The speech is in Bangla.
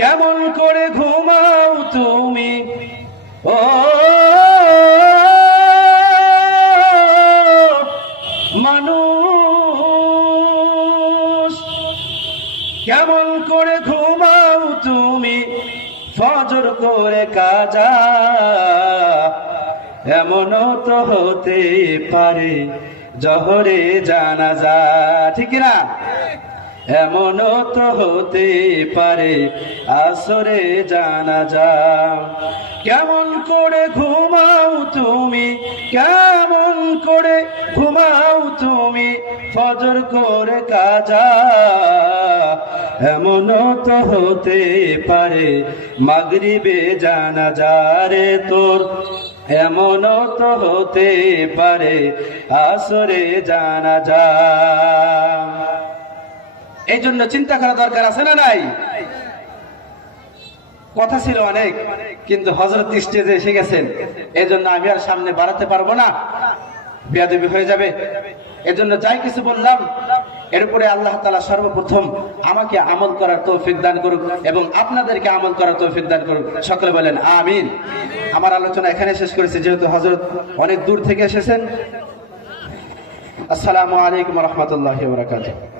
কেমন করে ঘুমাও তুমি ও মানুষ, কেমন করে ঘুমাও তুমি ফজর করে কাজা, এমনও তো হতে পারে জহরে জানাজা, ঠিক না? এমনও তো হতে পারে আসরে জানাজা। কেমন করে ঘুমাও তুমি, কেমন করে ঘুমাও তুমি ফজর করে কাজা, এমনও তো হতে পারে মাগরিবে জানাজা রে তোর, এমনও তো হতে পারে আসরে জানাজা। এই জন্য চিন্তা করা দরকার আছে না নাই? কথা ছিল অনেক, কিন্তু হযরত স্টেজে এসে গেছেন, এই জন্য আমি আর সামনে বাড়াতে পারবো না, বেয়াদবি হয়ে যাবে। এজন্য যাই কিছু বললাম এর উপরে আল্লাহ তাআলা সর্বপ্রথম আমাকে আমল করার তৌফিক দান করুক এবং আপনাদেরকে আমল করার তৌফিক দান করুক। সকলে বলেন আমিন। আমার আলোচনা এখানে শেষ করেছি, যেহেতু হযরত অনেক দূর থেকে এসেছেন। আসসালামু আলাইকুম ওয়া রাহমাতুল্লাহি ওয়া বারাকাতুহু।